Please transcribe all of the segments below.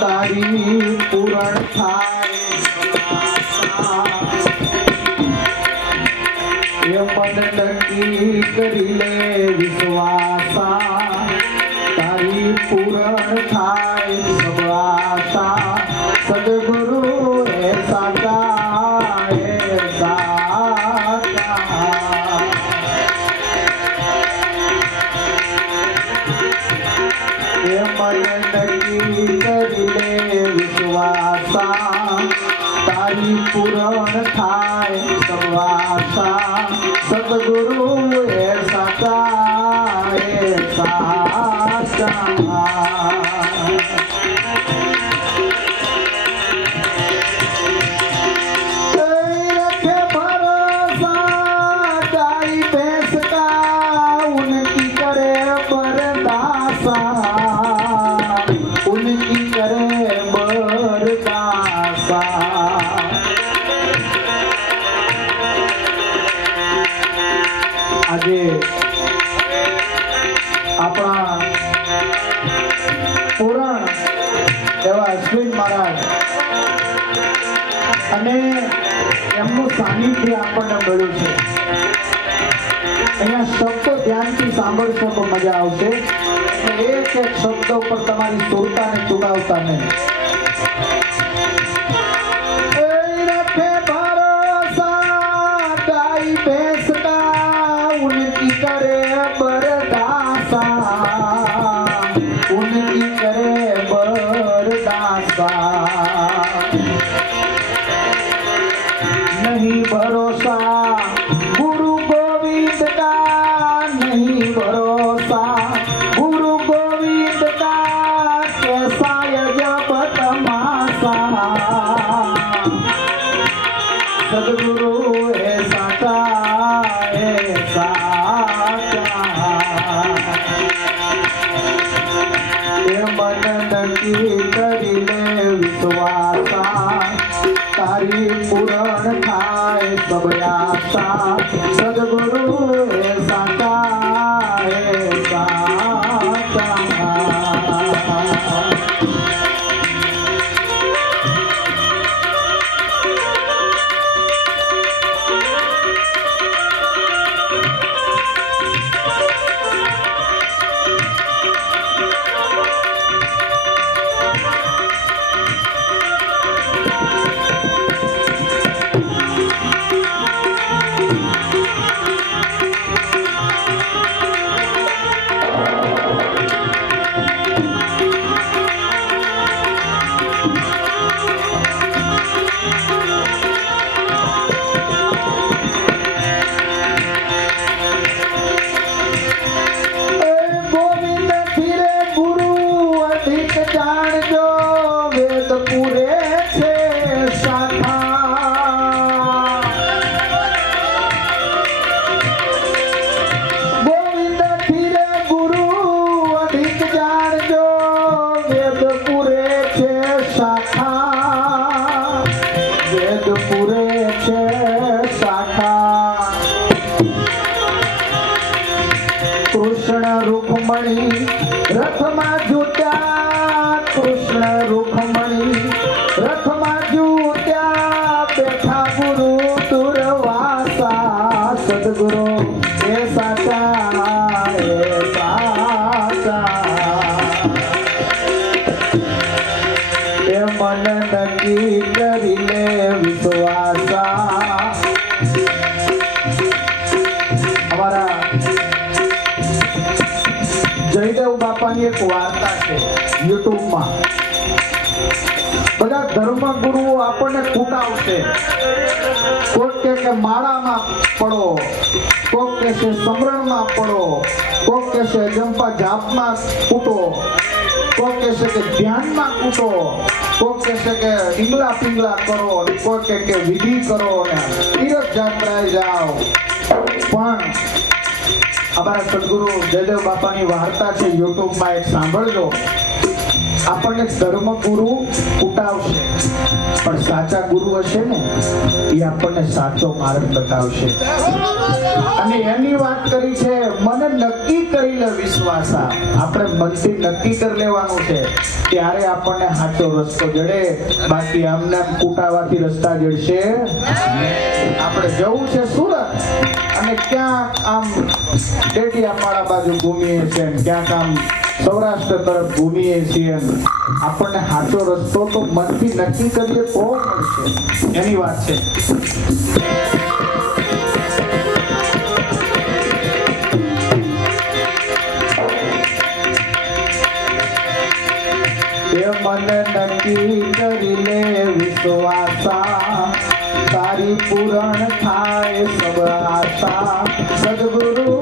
તારી પૂરણ થાય એ મન નક્કી કરી લે વિશ્વાસા. અશ્વિન મહારાજ અને એમનું સાનિધ્ય આપણને મળ્યું છે. અહીંયા શબ્દો ધ્યાનથી સાંભળશો તો મજા આવશે. એક એક શબ્દ ઉપર તમારી સુરતાને ચુકાવતા નહીં. વેદ પૂરે છે શાખા. કૃષ્ણ રૂકમણી રથમાં જૂટ્યા, કૃષ્ણ રૂકમણી રથમાં જૂટ્યા, બેઠા ગુરુ દુર્વાસા, સદગુરુ એ સાચા એ સાચા. મન નક્કી યુટ્યુબમાં બધા ધર્મગુરુઓ આપણને કુટાવશે કોક કે માળામાં પડો, કોક કે છે સમરણમાં પડો, કોક કે છે જંપા જાપમાં કૂટો, કોક કે છે કે ધ્યાનમાં કૂટો, કોક કે છે કે ઈંગલા પીંગલા કરો કોક કે કે વિધિ કરો ને તીરથ યાત્રાએ જાઓ. પણ અમારા સદગુરુ જયદેવ બાપાની વાર્તા છે, યુટ્યુબમાં એક સાંભળજો. આપણને ધર્મ ગુરુ ઉટાવશે પણ સાચા ગુરુ હશે ને, એ આપણને સાચો માર્ગ બતાવશે. અને એની વાત કરી છે, મને નક્કી કરી લે વિશ્વાસ. આપણે મનથી નક્કી કરી લેવાનું છે. ત્યારે આપણને સાચો રસ્તો જડે. બાકી આમને આમ કૂટાવાથી રસ્તા જડશે. આપણે જવું છે સુરત. અને ક્યાંક આમ ડેડિયાપાડા બાજુ ઘૂમીએ છીએ ક્યાંક આમ સૌરાષ્ટ્ર તરફ ઘૂમીએ છીએ. આપણને સાચો રસ્તો તો મનથી નક્કી કરીએ તો મળશે. એની વાત છે. મને નક્કી કરી લે વિશ્વાસા. તારી પૂરણ થાય સબ આશા સદગુરુ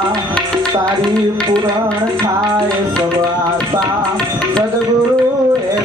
વિશ્વાસા તારી પૂરણ થાય સબ આશા સદગુરુ એ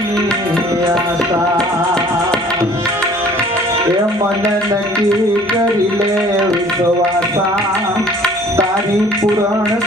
ચરણની આશા એ મન નક્કી કરી લે વિશ્વાસા તારી પૂરણ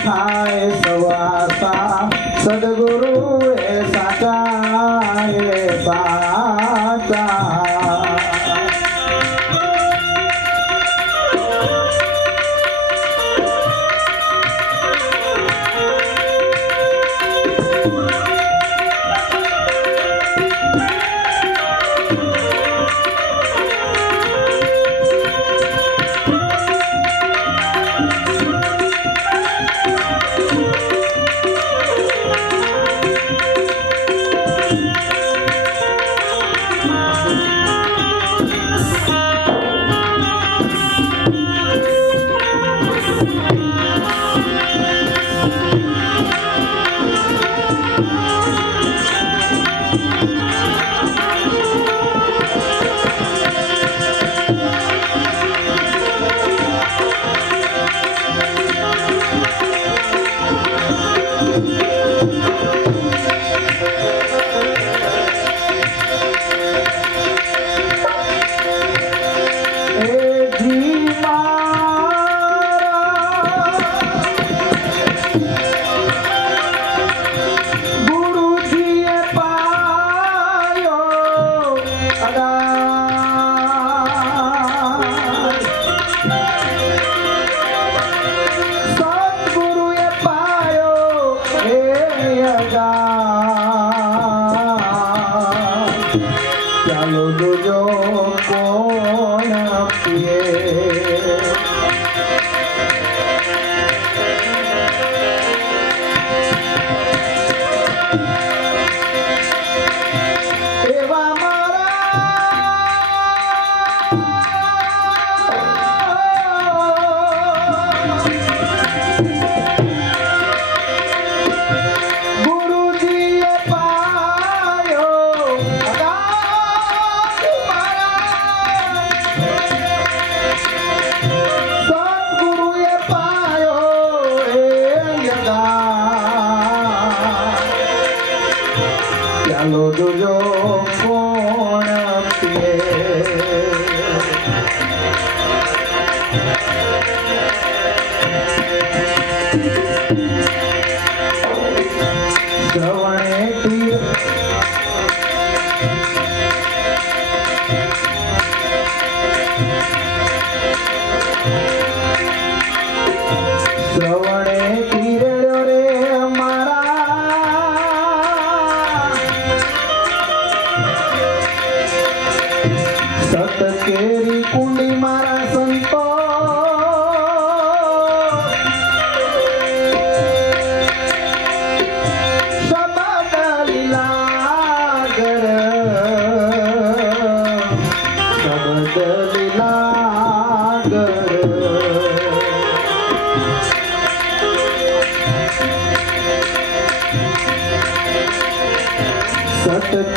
দুজন।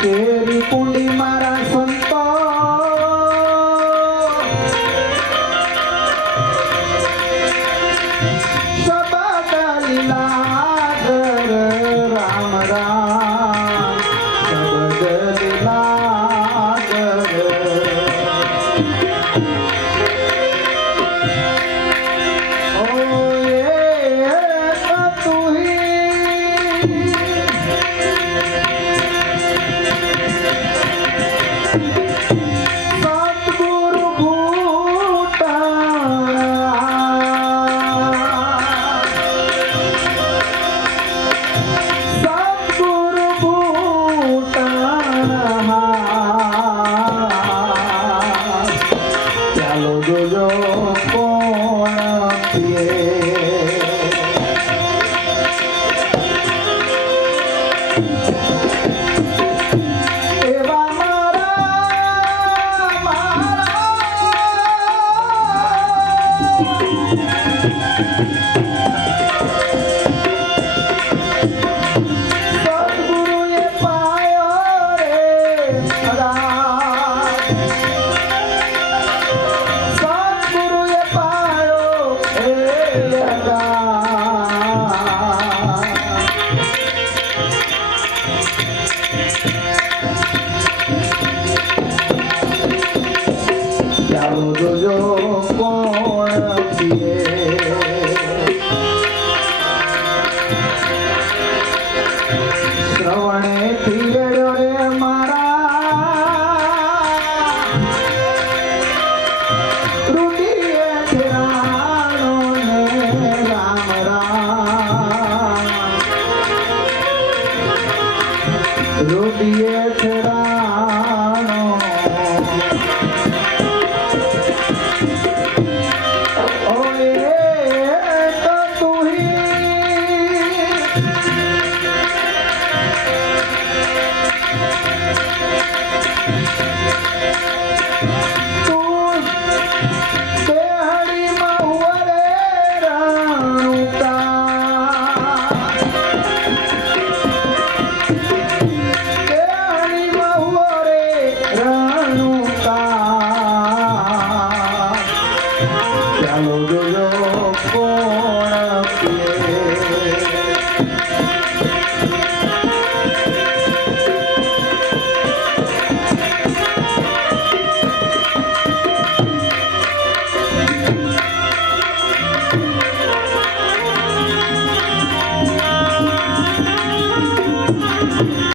quiero y. big, big,